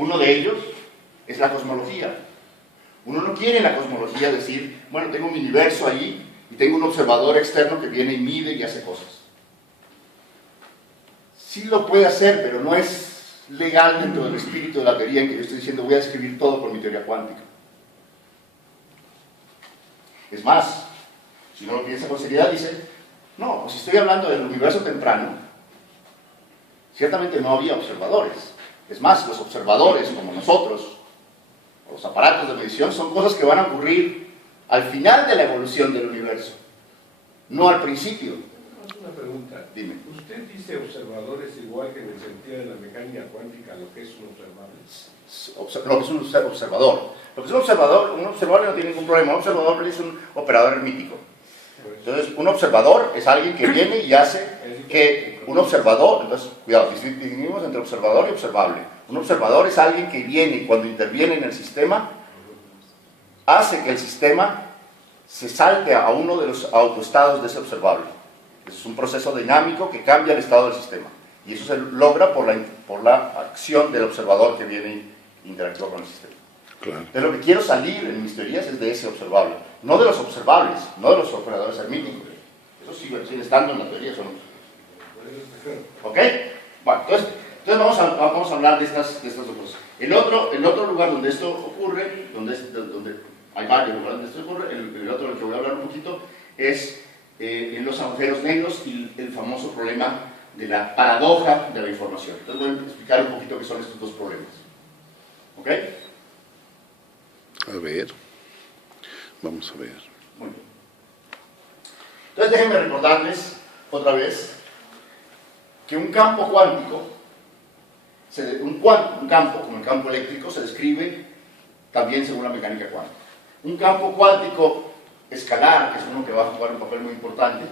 Uno de ellos es la cosmología. Uno no quiere en la cosmología decir, bueno, tengo un universo ahí y tengo un observador externo que viene y mide y hace cosas. Sí lo puede hacer, pero no es legal dentro del espíritu de la teoría en que yo estoy diciendo voy a escribir todo por mi teoría cuántica. Es más, si uno lo piensa con seriedad, dice, no, pues si estoy hablando del universo temprano, ciertamente no había observadores. Es más, los observadores, como nosotros, los aparatos de medición, son cosas que van a ocurrir al final de la evolución del universo, no al principio. Una pregunta. Dime. ¿Usted dice observadores igual que en el sentido de la mecánica cuántica lo que es un observable? Lo que es un observador. Lo que es un observador no tiene ningún problema. Un observador es un operador hermítico. Entonces, un observador es alguien que viene y hace que un observador, entonces, cuidado, distinguimos entre observador y observable. Un observador es alguien que viene y cuando interviene en el sistema, hace que el sistema se salte a uno de los autoestados de ese observable. Es un proceso dinámico que cambia el estado del sistema. Y eso se logra por la acción del observador que viene e interactúa con el sistema. Claro. Entonces lo que quiero salir en mis teorías es de ese observable, no de los observables, no de los operadores hermíticos. Eso sigue estando en la teoría. Son... ¿Ok? Bueno, entonces vamos a hablar de estas dos cosas. El otro lugar donde esto ocurre, donde hay varios lugares donde esto ocurre, el otro del que voy a hablar un poquito, es en los agujeros negros y el famoso problema de la paradoja de la información. Entonces voy a explicar un poquito qué son estos dos problemas. ¿Ok? A ver, vamos a ver. Muy bien. Entonces déjenme recordarles otra vez que un campo cuántico, un campo como el campo eléctrico, se describe también según la mecánica cuántica. Un campo cuántico escalar, que es uno que va a jugar un papel muy importante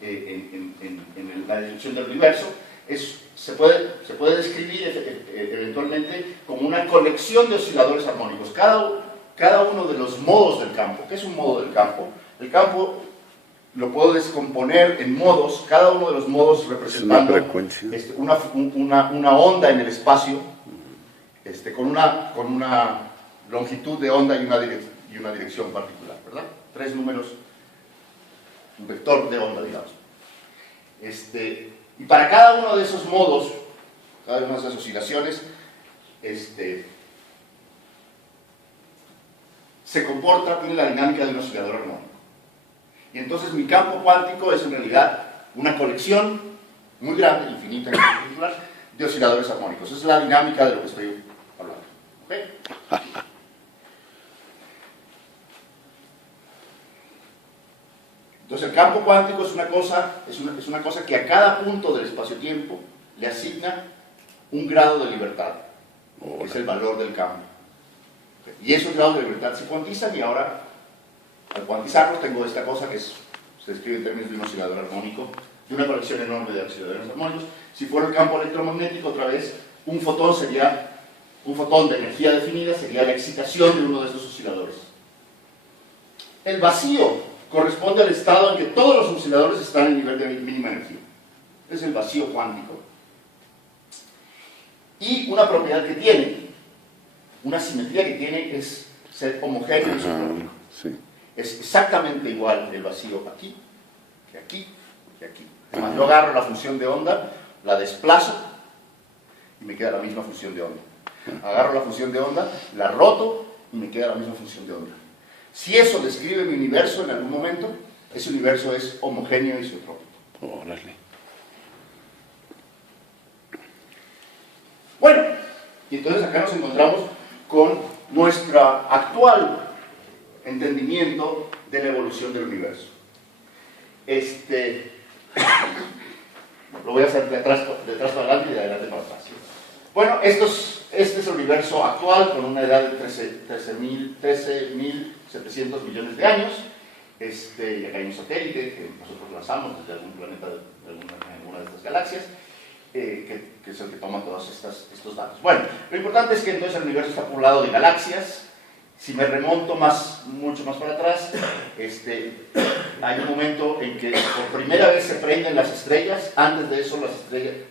en la descripción del universo, se puede describir eventualmente como una colección de osciladores armónicos. Cada uno de los modos del campo. ¿Qué es un modo del campo? El campo lo puedo descomponer en modos, cada uno de los modos representando una onda en el espacio, con una longitud de onda y una dirección particular, ¿verdad? 3 números, un vector de onda, digamos. Y para cada uno de esos modos, cada una de esas oscilaciones, se comporta, tiene la dinámica de un oscilador armónico. Y entonces mi campo cuántico es en realidad una colección muy grande, infinita en particular, de osciladores armónicos. Esa es la dinámica de lo que estoy hablando. ¿Okay? Entonces el campo cuántico es una cosa que a cada punto del espacio-tiempo le asigna un grado de libertad. Es el valor del campo. Y esos grados de libertad se cuantizan y ahora, al cuantizarlos, tengo esta cosa que se describe en términos de un oscilador armónico, de una colección enorme de osciladores armónicos. Si fuera el campo electromagnético, otra vez, un fotón de energía definida sería la excitación de uno de estos osciladores. El vacío corresponde al estado en que todos los osciladores están en nivel de mínima energía. Es el vacío cuántico. Y una propiedad que tiene, una simetría que tiene, es ser homogéneo y isotrópico. Sí. Es exactamente igual el vacío aquí, que aquí, que aquí. Además, yo agarro la función de onda, la desplazo y me queda la misma función de onda. Agarro la función de onda, la roto y me queda la misma función de onda. Si eso describe mi universo en algún momento, ese universo es homogéneo y isotrópico. Órale. Bueno, y entonces acá nos encontramos con nuestro actual entendimiento de la evolución del universo. Lo voy a hacer de atrás para adelante y de adelante para atrás. Bueno, este es el universo actual con una edad de 13.700 millones de años. Y acá hay un satélite que nosotros lanzamos desde algún planeta de alguna de estas galaxias, que es el que toma todos estos datos. Bueno, lo importante es que entonces el universo está poblado de galaxias. Si me remonto mucho más para atrás, hay un momento en que por primera vez se prenden las estrellas. Antes de eso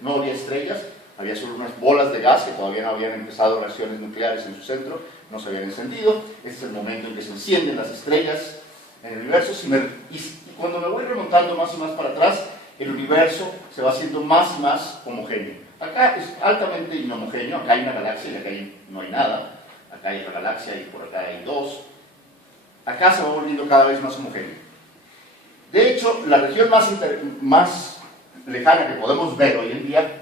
no había estrellas, había solo unas bolas de gas que todavía no habían empezado reacciones nucleares en su centro, no se habían encendido. Este es el momento en que se encienden las estrellas en el universo. Y cuando me voy remontando más y más para atrás, el universo se va haciendo más y más homogéneo. Acá es altamente inhomogéneo, acá hay una galaxia y acá no hay nada. Acá hay otra galaxia y por acá hay dos. Acá se va volviendo cada vez más homogéneo. De hecho, la región más lejana que podemos ver hoy en día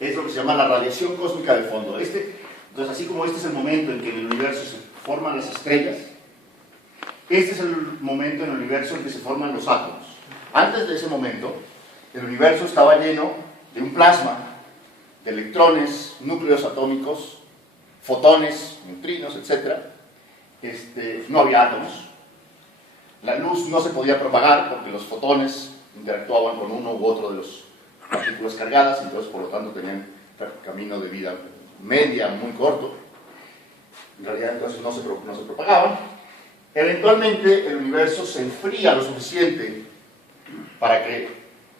es lo que se llama la radiación cósmica de fondo. Entonces, así como este es el momento en que en el universo se forman las estrellas, este es el momento en el universo en que se forman los átomos. Antes de ese momento, el universo estaba lleno de un plasma, de electrones, núcleos atómicos, fotones, neutrinos, etc. No había átomos. La luz no se podía propagar porque los fotones interactuaban con uno u otro de las partículas cargadas, entonces por lo tanto tenían un camino de vida media muy corto. En realidad entonces no se propagaban. Eventualmente el universo se enfría lo suficiente para que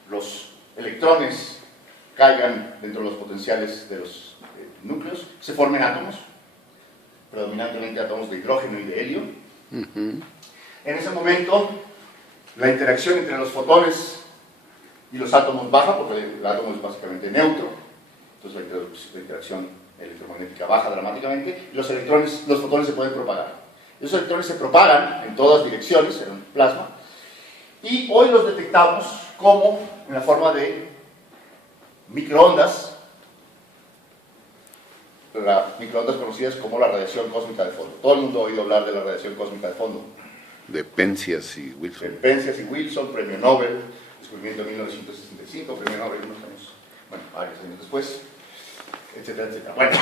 los electrones caigan dentro de los potenciales de los núcleos, se formen átomos, predominantemente átomos de hidrógeno y de helio. En ese momento, la interacción entre los fotones y los átomos baja, porque el átomo es básicamente neutro, entonces la interacción electromagnética baja dramáticamente, y los fotones se pueden propagar. Esos electrones se propagan en todas direcciones, en un plasma, y hoy los detectamos como en la forma de microondas, microondas conocidas como la radiación cósmica de fondo. Todo el mundo ha oído hablar de la radiación cósmica de fondo. De Penzias y Wilson. De Penzias y Wilson, premio Nobel, descubrimiento en 1965, premio Nobel varios años después, etcétera, etcétera. Bueno,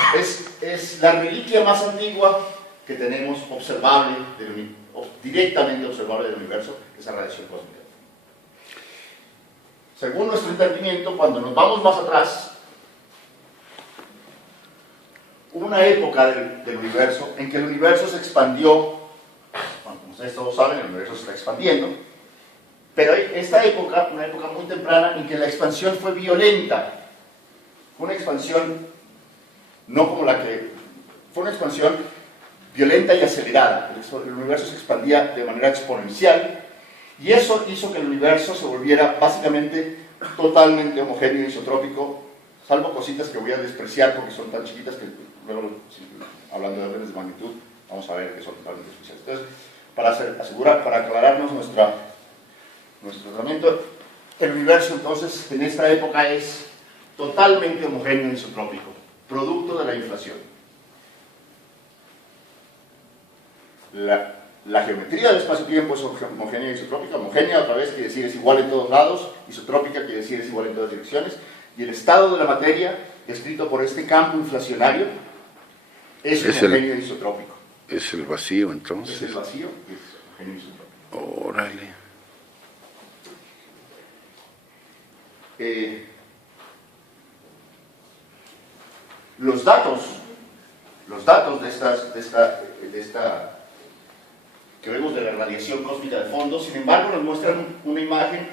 es la reliquia más antigua que tenemos observable, directamente observable del universo, esa radiación cósmica. Según nuestro entendimiento, cuando nos vamos más atrás, hubo una época del universo en que el universo se expandió. Bueno, como ustedes todos saben, el universo se está expandiendo, pero esta época, una época muy temprana, en que la expansión fue violenta. Fue una expansión, no como la que... Fue una expansión violenta y acelerada. El universo se expandía de manera exponencial, y eso hizo que el universo se volviera básicamente totalmente homogéneo y isotrópico, salvo cositas que voy a despreciar porque son tan chiquitas que luego, hablando de órdenes de magnitud, vamos a ver que son totalmente especiales. Entonces, para aclararnos nuestro tratamiento, el universo entonces en esta época es totalmente homogéneo e isotrópico, producto de la inflación. La geometría del espacio-tiempo es homogénea e isotrópica. Homogénea, otra vez, quiere decir es igual en todos lados. Isotrópica quiere decir es igual en todas direcciones. Y el estado de la materia, escrito por este campo inflacionario, es homogéneo e isotrópico. Es el vacío, entonces. Es el vacío, es homogéneo e isotrópico. Órale. Los datos de esta que vemos de la radiación cósmica de fondo, sin embargo, nos muestran una imagen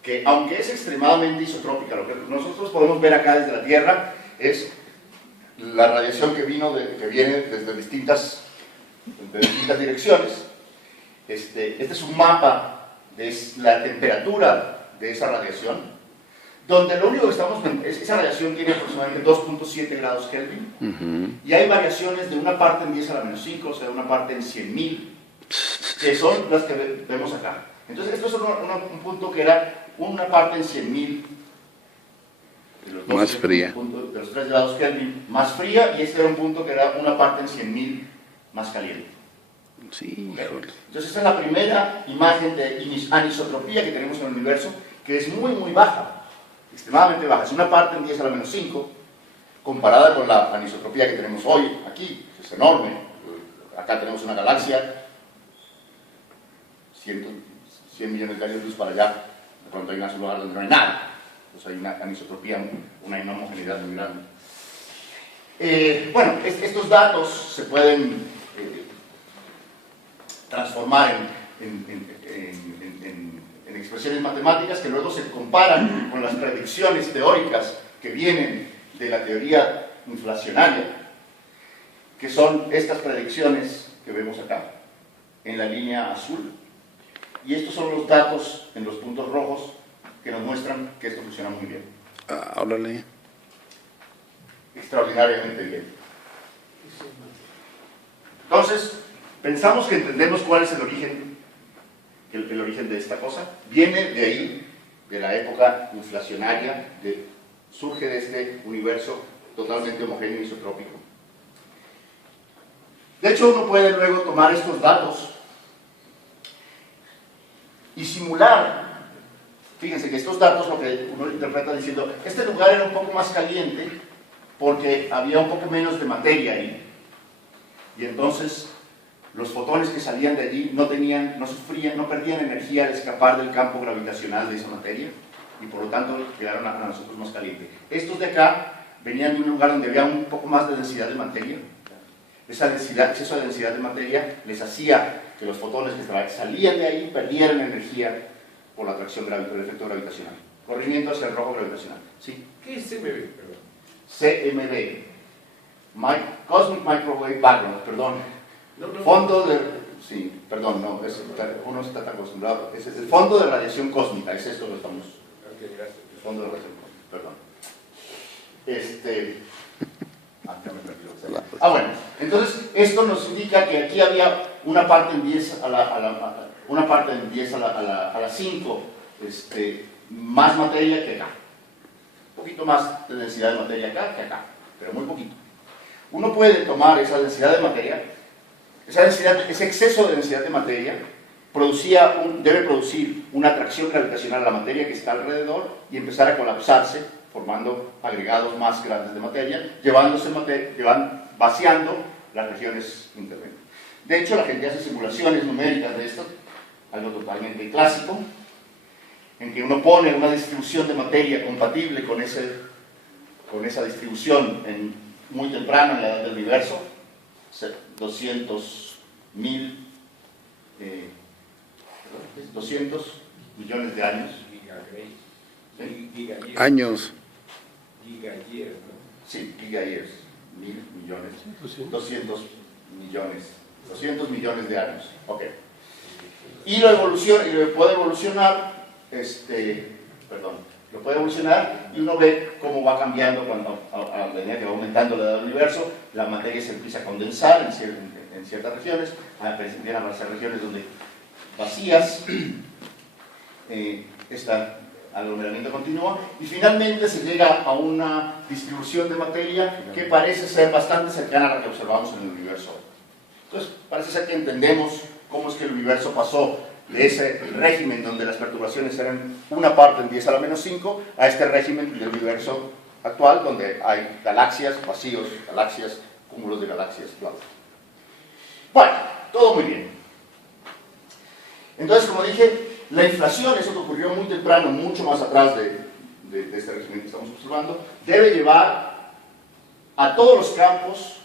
que, aunque es extremadamente isotrópica, lo que nosotros podemos ver acá desde la Tierra es la radiación que viene desde distintas direcciones. Este es un mapa de la temperatura de esa radiación, donde lo único que estamos viendo es esa radiación tiene aproximadamente 2.7 grados Kelvin, y hay variaciones de una parte en 10 a la menos 5, o sea, una parte en 100.000, que son las que vemos acá. Entonces, esto es un punto que era una parte en 100.000 más fría. De los 3 grados Kelvin más fría, y este era un punto que era una parte en 100.000 más caliente. Sí, ¿Okay? híjole. Entonces, esta es la primera imagen de anisotropía que tenemos en el universo, que es muy, muy baja, extremadamente baja. Es una parte en 10 a la menos 5, comparada con la anisotropía que tenemos hoy, aquí, que es enorme. Acá tenemos una galaxia, 100 millones de años luz para allá, de pronto hay un lugar donde no hay nada. Entonces hay una anisotropía, una inhomogeneidad muy grande. Bueno, estos datos se pueden transformar en expresiones matemáticas que luego se comparan con las predicciones teóricas que vienen de la teoría inflacionaria, que son estas predicciones que vemos acá, en la línea azul. Y estos son los datos en los puntos rojos que nos muestran que esto funciona muy bien. Órale. Extraordinariamente bien. Entonces, pensamos que entendemos cuál es el origen de esta cosa. Viene de ahí, de la época inflacionaria, surge de este universo totalmente homogéneo y isotrópico. De hecho, uno puede luego tomar estos datos y simular. Fíjense que estos datos, lo que uno interpreta diciendo, este lugar era un poco más caliente porque había un poco menos de materia ahí. Y entonces los fotones que salían de allí no perdían energía al escapar del campo gravitacional de esa materia, y por lo tanto quedaron a nosotros más calientes. Estos de acá venían de un lugar donde había un poco más de densidad de materia. Esa exceso de densidad de materia les hacía que los fotones que salían de ahí perdieran energía por la atracción el efecto gravitacional. Corrimiento hacia el rojo gravitacional. ¿Sí? ¿Qué es CMB? Perdón. CMB. Cosmic Microwave Background, perdón. Fondo de... Sí, perdón, no, uno está tan acostumbrado. Es el fondo de radiación cósmica, es esto que estamos... Okay, gracias. El fondo de radiación cósmica, perdón. Ya me perdí. Bueno, entonces esto nos indica que aquí había una parte en 10 a la 5, más materia que acá. Un poquito más de densidad de materia acá que acá, pero muy poquito. Uno puede tomar esa densidad de materia, ese exceso de densidad de materia debe producir una atracción gravitacional a la materia que está alrededor y empezar a colapsarse, formando agregados más grandes de materia, vaciando las regiones intermedias. De hecho, la gente hace simulaciones numéricas de esto, algo totalmente clásico, en que uno pone una distribución de materia compatible con esa distribución muy temprano en la edad del universo, 200 millones de años. Años. Gigayears, ¿no? Sí, gigayears, 1000 millones, 200 millones de años. Ok. Y lo puede evolucionar, lo puede evolucionar y uno ve cómo va cambiando a medida que va aumentando la edad del universo, la materia se empieza a condensar en ciertas regiones, empiezan a aparecer regiones donde vacías, aglomeramiento continúa, y finalmente se llega a una distribución de materia que parece ser bastante cercana a la que observamos en el universo. Entonces, parece ser que entendemos cómo es que el universo pasó de ese régimen donde las perturbaciones eran una parte en 10 a la menos 5 a este régimen del universo actual donde hay galaxias, vacíos, galaxias, cúmulos de galaxias, bla, bla. Bueno, todo muy bien. Entonces, como dije, la inflación, eso que ocurrió muy temprano, mucho más atrás de este régimen que estamos observando, debe llevar a todos los campos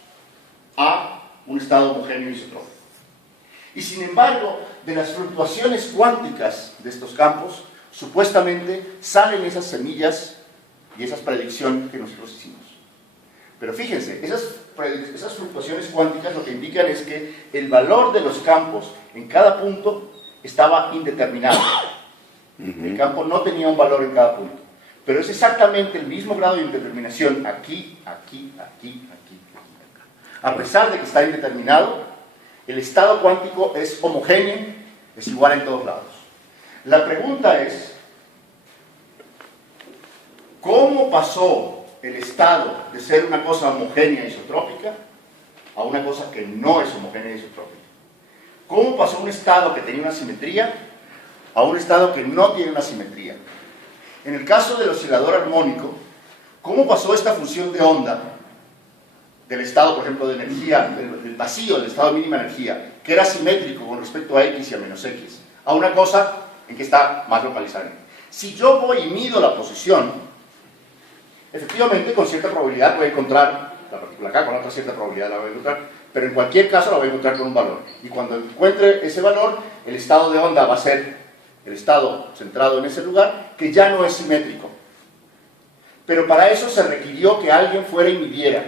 a un estado homogéneo y isotrópico. Y sin embargo, de las fluctuaciones cuánticas de estos campos, supuestamente salen esas semillas y esas predicciones que nosotros hicimos. Pero fíjense, esas fluctuaciones cuánticas lo que indican es que el valor de los campos en cada punto estaba indeterminado. El campo no tenía un valor en cada punto. Pero es exactamente el mismo grado de indeterminación aquí, aquí, aquí, aquí, acá. A pesar de que está indeterminado, el estado cuántico es homogéneo, es igual en todos lados. La pregunta es, ¿cómo pasó el estado de ser una cosa homogénea isotrópica a una cosa que no es homogénea isotrópica? ¿Cómo pasó un estado que tenía una simetría a un estado que no tiene una simetría? En el caso del oscilador armónico, ¿cómo pasó esta función de onda del estado, por ejemplo, de energía, del vacío, del estado de mínima energía, que era simétrico con respecto a X y a menos X, a una cosa en que está más localizada? Si yo voy y mido la posición, efectivamente con cierta probabilidad voy a encontrar la partícula acá, con otra cierta probabilidad la voy a encontrar, pero en cualquier caso la voy a encontrar con un valor. Y cuando encuentre ese valor, el estado de onda va a ser el estado centrado en ese lugar, que ya no es simétrico. pero para eso se requirió que alguien fuera y midiera.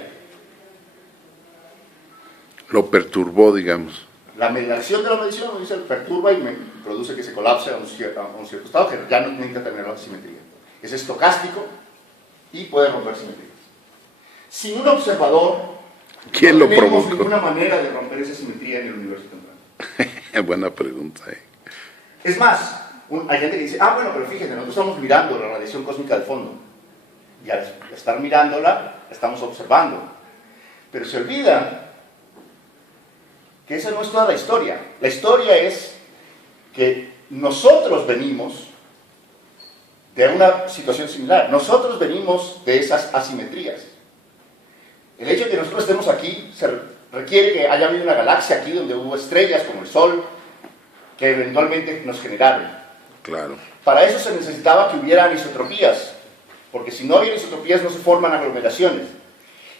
Lo perturbó, digamos. La acción de la medición dice, perturba y produce que se colapse a un cierto estado que ya no necesita tener la simetría. Es estocástico y puede romper simetrías. Sin un observador, ¿Quién no lo tenemos provocó? ninguna manera de romper esa simetría en el universo temprano. Buena pregunta. Es más, hay gente que dice, bueno, pero fíjense, nosotros estamos mirando la radiación cósmica del fondo. Y al estar mirándola, estamos observando. Pero se olvida que esa no es toda la historia. La historia es que nosotros venimos de una situación similar. Nosotros venimos de esas asimetrías. El hecho de que nosotros estemos aquí requiere que haya habido una galaxia aquí donde hubo estrellas como el Sol que eventualmente nos generaron. Claro. Para eso se necesitaba que hubiera anisotropías, porque si no había anisotropías no se forman aglomeraciones.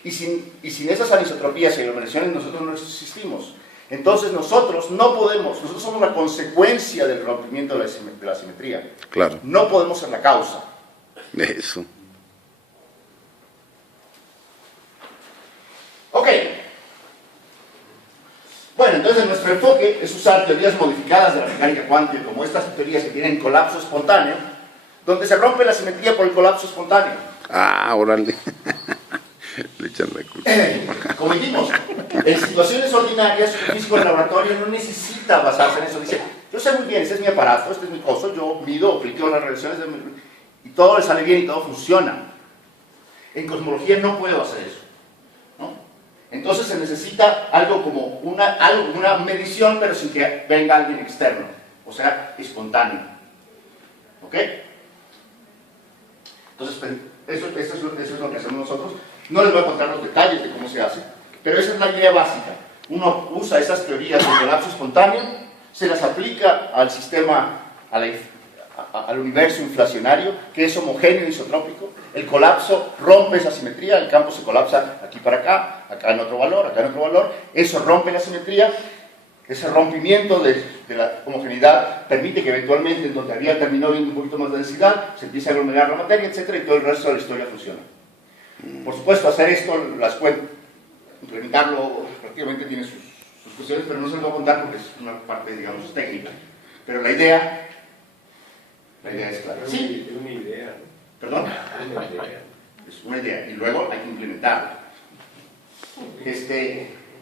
Y sin esas anisotropías y aglomeraciones nosotros no existimos. Entonces nosotros no podemos, nosotros somos la consecuencia del rompimiento de la simetría. Claro. No podemos ser la causa. Eso. Ok. Bueno, entonces nuestro enfoque es usar teorías modificadas de la mecánica cuántica, como estas teorías que tienen colapso espontáneo, donde se rompe la simetría por el colapso espontáneo. Órale. Le echan la culpa. Como dijimos, en situaciones ordinarias, un físico de laboratorio no necesita basarse en eso. Dice, yo sé muy bien, este es mi aparato, este es mi coso, yo mido, aplico las relaciones y todo le sale bien y todo funciona. En cosmología no puedo hacer eso, ¿no? Entonces se necesita algo como una medición, pero sin que venga alguien externo, o sea, espontáneo. ¿Ok? Entonces, eso es lo que hacemos nosotros. No les voy a contar los detalles de cómo se hace, pero esa es la idea básica. Uno usa esas teorías de colapso espontáneo, se las aplica al sistema, al universo inflacionario, que es homogéneo e isotrópico. El colapso rompe esa simetría, el campo se colapsa aquí para acá en otro valor, acá en otro valor. Eso rompe la simetría. Ese rompimiento de la homogeneidad permite que eventualmente, en donde había terminado viendo un poquito más de densidad, se empiece a aglomerar la materia, etc., y todo el resto de la historia funciona. Por supuesto, hacer esto, implementarlo, prácticamente tiene sus cuestiones, pero no se lo voy a contar porque es una parte, digamos, técnica. Pero la idea es clara. Sí. Es una idea, ¿no? ¿Perdón? Es una idea. Es una idea, y luego hay que implementarla.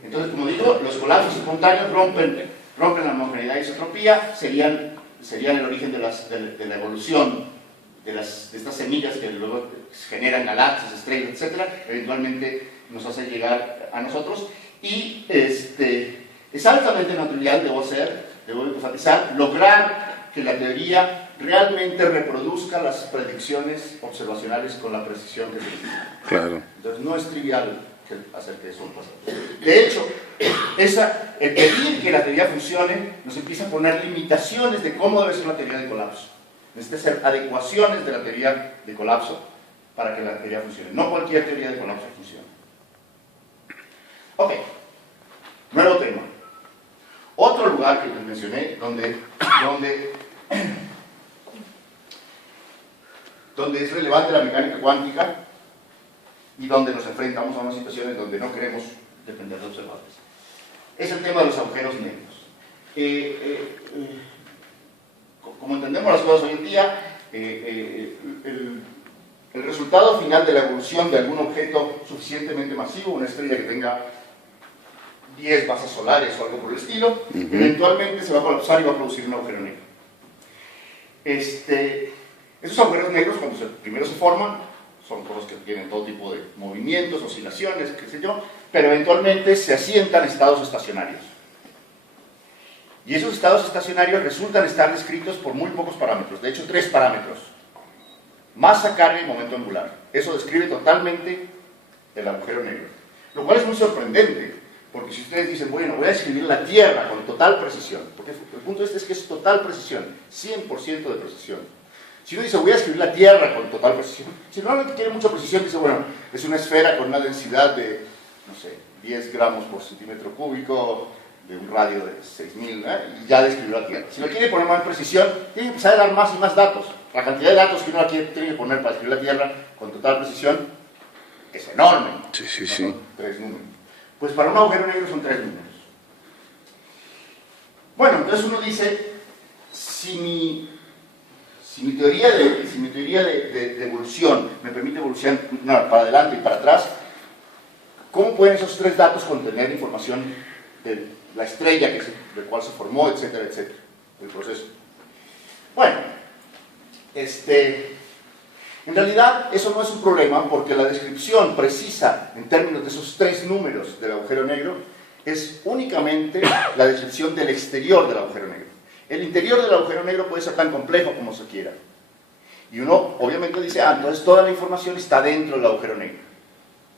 Entonces, como digo, los colapsos espontáneos rompen la homogeneidad y isotropía, serían el origen de la evolución de estas semillas que luego generan galaxias, estrellas, etc. Eventualmente nos hace llegar a nosotros. Y es altamente natural, debo enfatizar, lograr que la teoría realmente reproduzca las predicciones observacionales con la precisión que se necesita. Claro. Entonces no es trivial hacer que eso pase. De hecho, el pedir que la teoría funcione nos empieza a poner limitaciones de cómo debe ser la teoría de colapso. Necesita hacer adecuaciones de la teoría de colapso para que la teoría funcione. No cualquier teoría de colapso funciona. Ok, nuevo tema. Otro lugar que les mencioné donde es relevante la mecánica cuántica y donde nos enfrentamos a unas situaciones donde no queremos depender de observadores. Es el tema de los agujeros negros. Como entendemos las cosas hoy en día, el resultado final de la evolución de algún objeto suficientemente masivo, una estrella que tenga 10 masas solares o algo por el estilo, eventualmente se va a colapsar y va a producir un agujero negro. Esos agujeros negros, cuando primero se forman, son cosas que tienen todo tipo de movimientos, oscilaciones, qué sé yo, pero eventualmente se asientan estados estacionarios. Y esos estados estacionarios resultan estar descritos por muy pocos parámetros, de hecho 3 parámetros. Masa, carga y momento angular. Eso describe totalmente el agujero negro. Lo cual es muy sorprendente, porque si ustedes dicen, bueno, voy a escribir la Tierra con total precisión, porque el punto es que es total precisión, 100% de precisión. Si uno dice, voy a escribir la Tierra con total precisión, si no quiere mucha precisión, dice, bueno, es una esfera con una densidad de, no sé, 10 gramos por centímetro cúbico, de un radio de 6000, y ya describió la Tierra. Si lo quiere poner más precisión, tiene que empezar a dar más y más datos. La cantidad de datos que uno tiene que poner para escribir la Tierra con total precisión, es enorme. Sí, sí, No sí. son 3 números. Pues para un agujero negro son 3 números. Bueno, entonces uno dice, si mi teoría de evolución me permite evolucionar para adelante y para atrás, ¿cómo pueden esos 3 datos contener información de la estrella de cual se formó, etcétera, etcétera, el proceso? Bueno, en realidad eso no es un problema, porque la descripción precisa en términos de esos 3 números del agujero negro es únicamente la descripción del exterior del agujero negro. El interior del agujero negro puede ser tan complejo como se quiera. Y uno obviamente dice, entonces toda la información está dentro del agujero negro.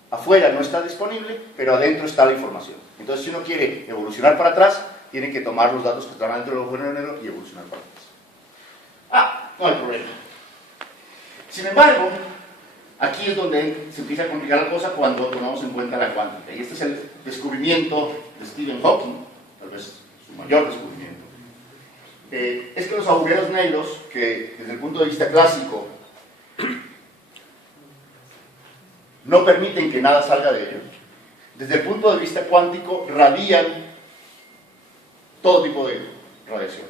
Afuera no está disponible, pero adentro está la información. Entonces si uno quiere evolucionar para atrás, tiene que tomar los datos que están dentro del agujero negro y evolucionar para atrás. No hay problema. Sin embargo, aquí es donde se empieza a complicar la cosa cuando tomamos en cuenta la cuántica. Y este es el descubrimiento de Stephen Hawking, tal vez su mayor descubrimiento. Es que los agujeros negros, que desde el punto de vista clásico no permiten que nada salga de ellos, desde el punto de vista cuántico radian todo tipo de radiación.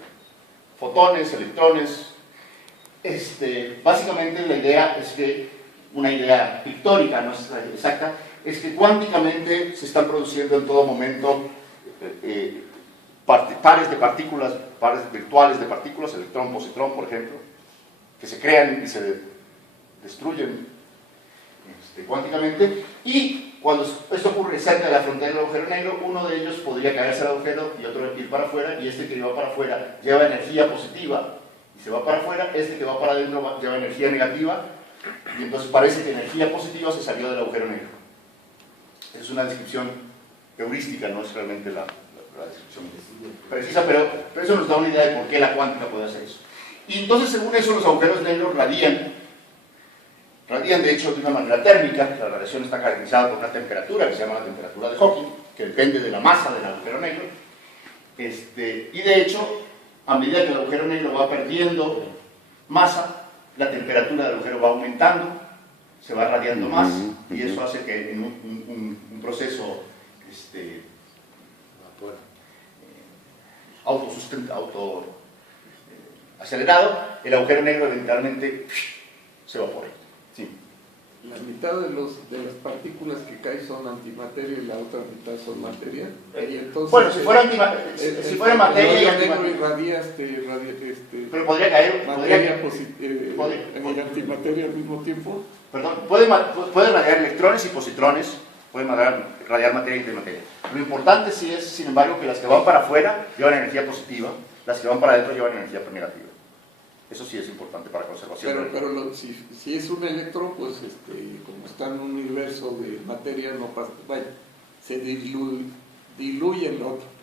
Fotones, electrones. Básicamente la idea es que, una idea pictórica, no es exacta, es que cuánticamente se están produciendo en todo momento pares de partículas, pares virtuales de partículas, electrón, positrón, por ejemplo, que se crean y se destruyen cuánticamente, y cuando esto ocurre cerca de la frontera del agujero negro, uno de ellos podría caerse al agujero y otro ir para afuera, y este que va para afuera lleva energía positiva y se va para afuera, este que va para adentro lleva energía negativa, y entonces parece que energía positiva se salió del agujero negro. Es una descripción heurística, no es realmente la descripción precisa, pero eso nos da una idea de por qué la cuántica puede hacer eso. Y entonces, según eso, los agujeros negros radian de hecho de una manera térmica. La radiación está caracterizada por una temperatura que se llama la temperatura de Hawking, que depende de la masa del agujero negro. Y de hecho, a medida que el agujero negro va perdiendo masa, la temperatura del agujero va aumentando, se va radiando más, y eso hace que en un proceso acelerado, el agujero negro eventualmente se evapora. Sí. La mitad de las partículas que caen son antimateria y la otra mitad son materia. Y entonces, bueno, si fuera materia y antimateria irradia pero podría caer y antimateria al mismo tiempo. Perdón, puede radiar electrones y positrones, pueden radiar materia y antimateria. Lo importante sí es, sin embargo, que las que van para afuera llevan energía positiva, las que van para adentro llevan energía negativa. Eso sí es importante para conservación. Pero si es un electrón, pues como está en un universo de materia, no pasa, se diluye el otro.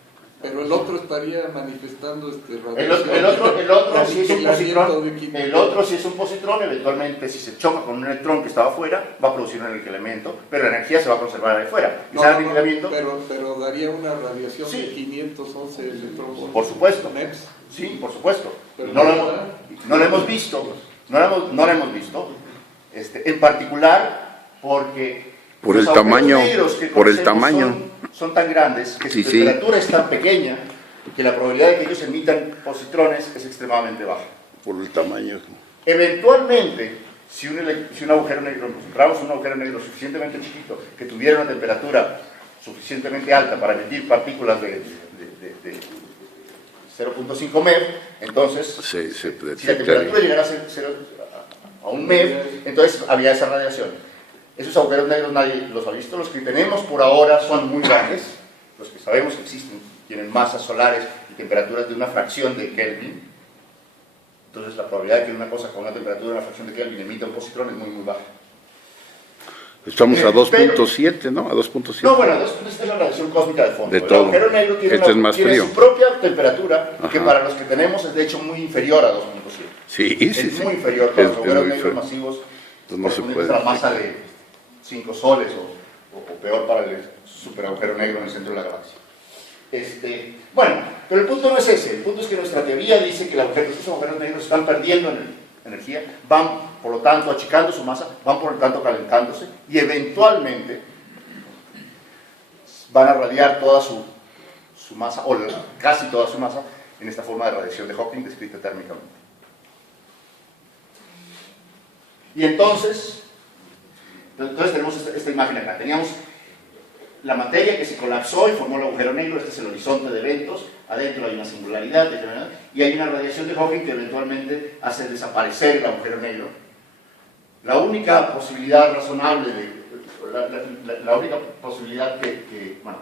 Pero el otro estaría manifestando radiación. El otro si es un positrón, eventualmente si se choca con un electrón que estaba afuera, va a producir un aniquilamiento, pero la energía se va a conservar ahí afuera. Pero daría una radiación de 511 electrófonos. Por supuesto. MEPS. Sí, por supuesto. No lo hemos visto. No lo hemos visto. En particular porque por el tamaño. Son tan grandes que su temperatura es tan pequeña que la probabilidad de que ellos emitan positrones es extremadamente baja. Por el tamaño. Eventualmente, si un agujero negro, encontramos un agujero negro suficientemente chiquito que tuviera una temperatura suficientemente alta para emitir partículas de 0.5 MeV, entonces, si la temperatura llegara a 1 MeV, entonces había esa radiación. Esos agujeros negros nadie los ha visto. Los que tenemos por ahora son muy grandes. Los que sabemos que existen tienen masas solares y temperaturas de una fracción de Kelvin. Entonces la probabilidad de que una cosa con una temperatura de una fracción de Kelvin emita un positrón es muy, muy baja. Estamos a 2.7, ¿no? A 2.7. No, bueno, esta es la radiación cósmica de fondo. De todo. El agujero negro tiene su propia temperatura, que para los que tenemos es de hecho muy inferior a 2.7. Sí, es muy inferior. Para los agujeros negros masivos, no se puede. La masa de 5 soles o peor para el superagujero negro en el centro de la galaxia. Bueno, pero el punto no es ese. El punto es que nuestra teoría dice que esos agujeros negros están perdiendo energía, van por lo tanto achicando su masa, van por lo tanto calentándose y eventualmente van a radiar toda su masa, o casi toda su masa, en esta forma de radiación de Hawking descrita térmicamente. Y entonces tenemos esta imagen acá. Teníamos la materia que se colapsó y formó el agujero negro. Este es el horizonte de eventos. Adentro hay una singularidad y hay una radiación de Hawking que eventualmente hace desaparecer el agujero negro. La única posibilidad razonable la única posibilidad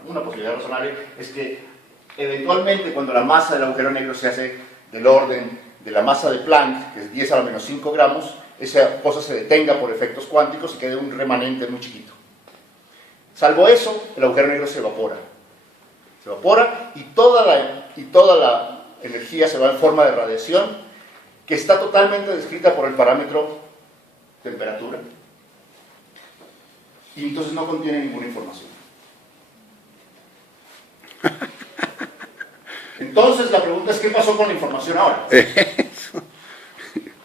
una posibilidad razonable es que eventualmente cuando la masa del agujero negro se hace del orden de la masa de Planck, que es 10 a la menos 5 gramos, esa cosa se detenga por efectos cuánticos y quede un remanente muy chiquito. Salvo eso, el agujero negro se evapora. Se evapora y toda la energía se va en forma de radiación que está totalmente descrita por el parámetro temperatura y entonces no contiene ninguna información. Entonces la pregunta es ¿qué pasó con la información ahora?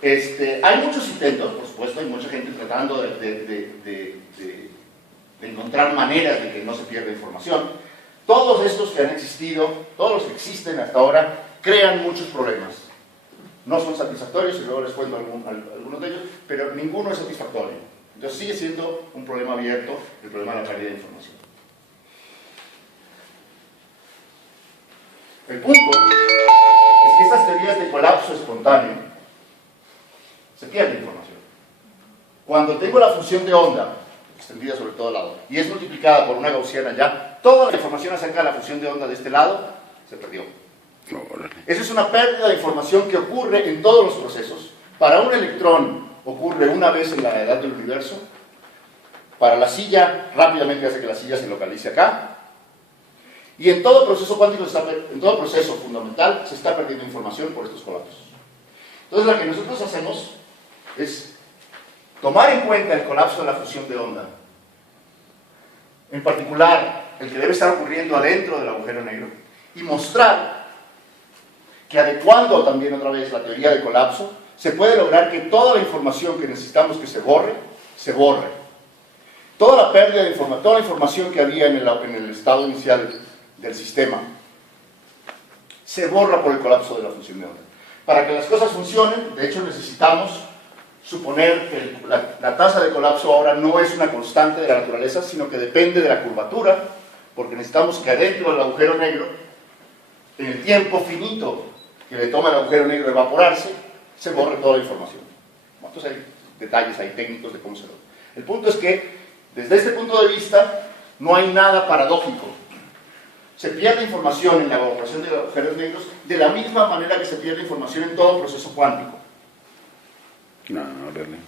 Hay muchos intentos, por supuesto, hay mucha gente tratando de encontrar maneras de que no se pierda información. Todos estos que han existido, todos los que existen hasta ahora, crean muchos problemas. No son satisfactorios, y luego les cuento algunos de ellos, pero ninguno es satisfactorio. Entonces sigue siendo un problema abierto el problema de la calidad de información. El punto es que estas teorías de colapso espontáneo se pierde información. Cuando tengo la función de onda extendida sobre todo lado y es multiplicada por una gaussiana ya, toda la información acerca de la función de onda de este lado se perdió. Esa es una pérdida de información que ocurre en todos los procesos. Para un electrón ocurre una vez en la edad del universo. Para la silla, rápidamente hace que la silla se localice acá. Y en todo proceso cuántico, en todo proceso fundamental, se está perdiendo información por estos colapsos. Entonces, lo que nosotros hacemos es tomar en cuenta el colapso de la fusión de onda. En particular, el que debe estar ocurriendo adentro del agujero negro. Y mostrar que adecuando también otra vez la teoría de colapso, se puede lograr que toda la información que necesitamos que se borre. Toda la pérdida de información, toda la información que había en el estado inicial del sistema, se borra por el colapso de la fusión de onda. Para que las cosas funcionen, de hecho necesitamos suponer que la tasa de colapso ahora no es una constante de la naturaleza, sino que depende de la curvatura, porque necesitamos que adentro del agujero negro, en el tiempo finito que le toma al agujero negro evaporarse, se borre toda la información. Bueno, entonces hay detalles, hay técnicos de cómo se logra. El punto es que, desde este punto de vista, no hay nada paradójico. Se pierde información en la evaporación de agujeros negros de la misma manera que se pierde información en todo proceso cuántico. No, really.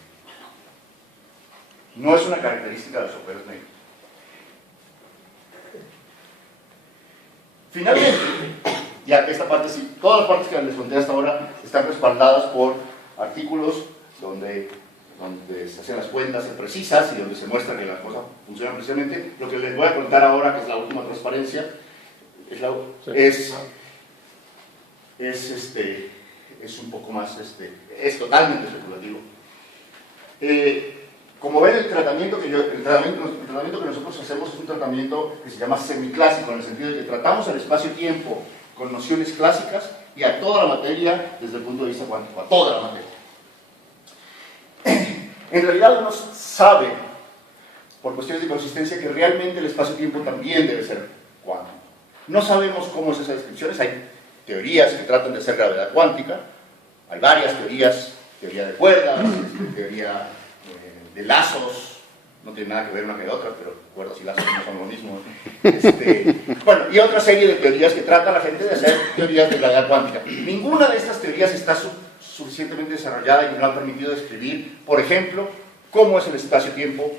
No es una característica de los agujeros negros. Finalmente, ya esta parte sí, todas las partes que les conté hasta ahora están respaldadas por artículos donde se hacen las cuentas precisas y donde se muestra que las cosas funcionan precisamente. Lo que les voy a contar ahora, que es la última transparencia, es un poco más, es totalmente especulativo. Como ven, el tratamiento que nosotros hacemos es un tratamiento que se llama semiclásico, en el sentido de que tratamos el espacio-tiempo con nociones clásicas y a toda la materia desde el punto de vista cuántico, a toda la materia. En realidad uno sabe, por cuestiones de consistencia, que realmente el espacio-tiempo también debe ser cuántico. No sabemos cómo es esas descripciones, hay teorías que tratan de hacer gravedad cuántica, hay varias teorías, teoría de cuerdas, teoría de lazos, no tiene nada que ver una que otra, pero cuerdas y lazos no son lo mismo. Bueno, y otra serie de teorías que trata la gente de hacer teorías de gravedad cuántica. Ninguna de estas teorías está suficientemente desarrollada y nos ha permitido describir, por ejemplo, cómo es el espacio-tiempo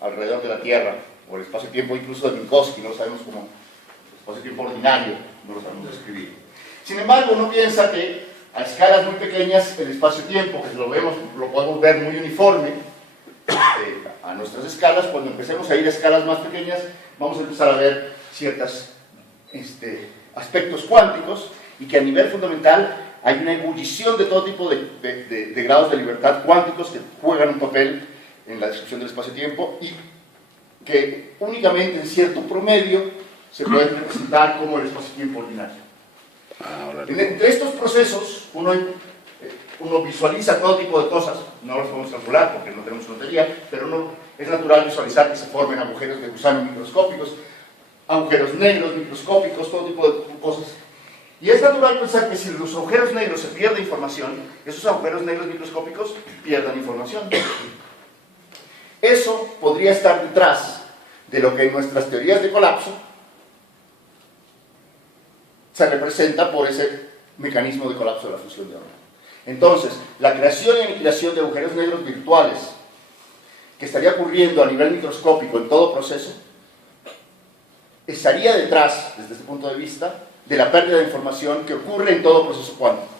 alrededor de la Tierra, o el espacio-tiempo incluso de Minkowski, no lo sabemos cómo, el espacio-tiempo ordinario, no lo sabemos describir. Sin embargo, uno piensa que a escalas muy pequeñas el espacio-tiempo, que lo podemos ver muy uniforme, a nuestras escalas, cuando empecemos a ir a escalas más pequeñas, vamos a empezar a ver ciertos aspectos cuánticos, y que a nivel fundamental hay una ebullición de todo tipo de grados de libertad cuánticos que juegan un papel en la descripción del espacio-tiempo y que únicamente en cierto promedio se pueden representar como el espacio-tiempo ordinario. Entre estos procesos, uno visualiza todo tipo de cosas, no los podemos calcular porque no tenemos lotería, pero es natural visualizar que se formen agujeros de gusano microscópicos, agujeros negros microscópicos, todo tipo de cosas. Y es natural pensar que si en los agujeros negros se pierde información, esos agujeros negros microscópicos pierdan información. Eso podría estar detrás de lo que en nuestras teorías de colapso se representa por ese mecanismo de colapso de la fusión de órganos. Entonces, la creación y aniquilación de agujeros negros virtuales que estaría ocurriendo a nivel microscópico en todo proceso, estaría detrás, desde este punto de vista, de la pérdida de información que ocurre en todo proceso cuántico.